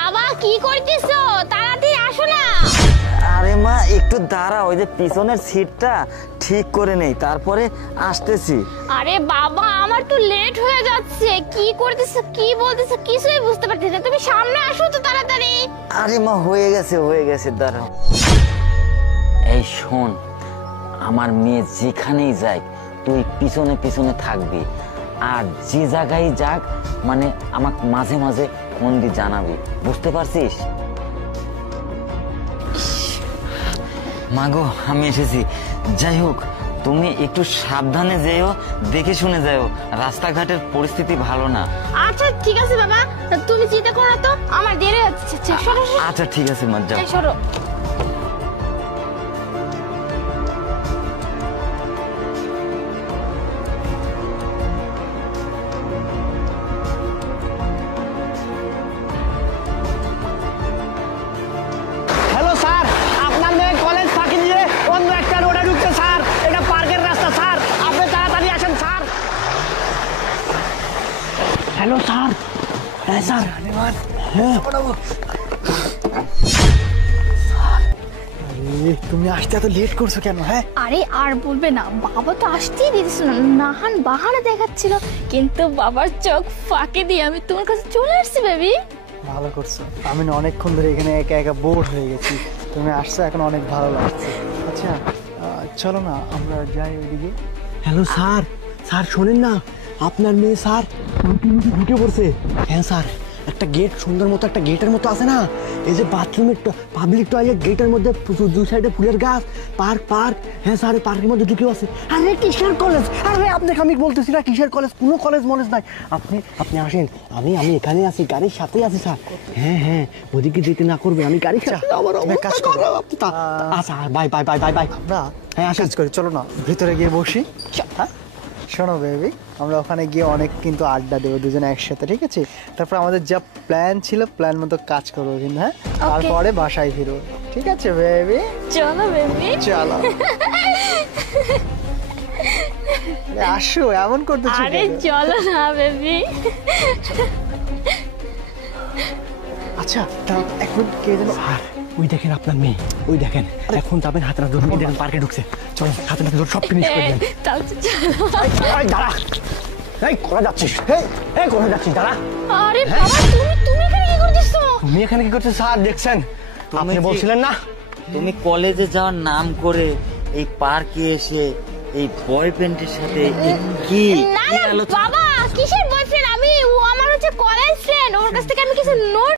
বাবা কি করতেছো? তাড়াতাড়ি আসো না। আরে মা একটু দাঁড়া, ওই যে পিছনের সিটটা ঠিক করে নেই, তারপরে আসতেছি। আরে বাবা আমার তো লেট হয়ে যাচ্ছে। কি করতেছো, কি বলতেছো কিছুই বুঝতে পারতেছি না। তুমি সামনে আসো তো তাড়াতাড়ি। আরে মা হয়ে গেছে দাঁড়াও। এই শোন, আমার মেয়ে যেখানেই যাক তুই পিছনে পিছনে থাকবি, আর যে জায়গায় যাক মানে আমাকে মাঝে মাঝে ফোন দিয়ে জানাবি, বুঝতে পারছিস? মাগো আমি এসেছি। যাই হোক তুমি একটু সাবধানে যেও, দেখে শুনে যাও, রাস্তাঘাটের পরিস্থিতি ভালো না। আচ্ছা ঠিক আছে বাবা, তুমি চিন্তা করো তো, আমার দেরি হচ্ছে। আচ্ছা ঠিক আছে মা, যাও। সরো। হ্যালো স্যার, আপনার মেয়ে কলেজ ফাঁকি দিয়ে অন্য একটা রোডে ঢুকছে স্যার। এটা পার্কের রাস্তা স্যার, আপনি তাড়াতাড়ি আসেন স্যার। Hello sir. হ্যাঁ স্যার। তুমি আসতে এত লেট করছো কেন? হ্যাঁ আরে আর বলবে না, বাবা তো আসতেই দিতেছিল না, নাহান বাহানা দেখাচ্ছিল, কিন্তু বাবার চোখ ফাঁকি দিয়ে আমি তোমার কাছে চলে আসছি বেবি। ভালো করছো, আমি না অনেকক্ষণ ধরে এখানে একা একা বোর হয়ে গেছি, তুমি আসছো এখন অনেক ভালো লাগছে। আচ্ছা চলো না আমরা যাই ওইদিকে। Hello sir. স্যার শোনেন না, আপনার মেয়ে স্যার ঢুকে পড়ছে। হ্যাঁ স্যার, একটা গেট সুন্দর মতো একটা গেটের মতো আছে না, এই যে বাথরুমের পাবলিক টয়লেট, গেটের মধ্যে দুই সাইডে ফুলের গাছ, পার্ক। হ্যাঁ স্যার, পার্কের মধ্যে ঢুকে আছে। আরে কিসের কলেজ? আরে আপনাকে আমি বলতেছি না কিসের কলেজ, কোনো কলেজ নাই। আপনি আসেন, আমি এখানে আছি, গাড়ির সাথেই আছি স্যার। হ্যাঁ ওদিকে যেতে না করবে, আমি গাড়ির সাথে। আচ্ছা বাই। আমরা হ্যাঁ কাজ করি, চলো না ভিতরে গিয়ে বসি। হ্যাঁ শোনো বেবি, আমরা ওখানে গিয়ে অনেক কিন্তু আড্ডা দেবো দুজনে একসাথে, ঠিক আছে? তারপর আমাদের যা প্ল্যান ছিল প্ল্যান মতো কাজ করবো কিন্তু, হ্যাঁ তারপরে বাসায় ফিরবো, ঠিক আছে বেবি? চলো বেবি চলো। আসো, এমন করতেছো আরে কেন? চলো না বেবি। আচ্ছা এখন কে যেন আর ওই দেখেন আপনার মেয়ে, ওই দেখেন এখন যাবেন হাতে না ধরে, দেখেন পার্কে ঢুকছে। চলো হাতে না ধরে সব ফিনিশ করে দেন। দাঁড়া, এই কোথায় যাচ্ছিস? কোথায় যাচ্ছিস? দাঁড়া। আরে বাবা তুমি এখানে কি করতেছো? তুমি এখানে কি করছো স্যার? দেখছেন আপনি যে- বলছিলেন না তুমি কলেজে যাওয়ার নাম করে এই পার্কে এসে এই বয়ফ্রেন্ডের সাথে কি না বাবা, কিসের বয়ফ্রেন্ড? ও আমার হচ্ছে কলেজ ফ্রেন্ড, ওর কাছ থেকে আমি কিছু নোট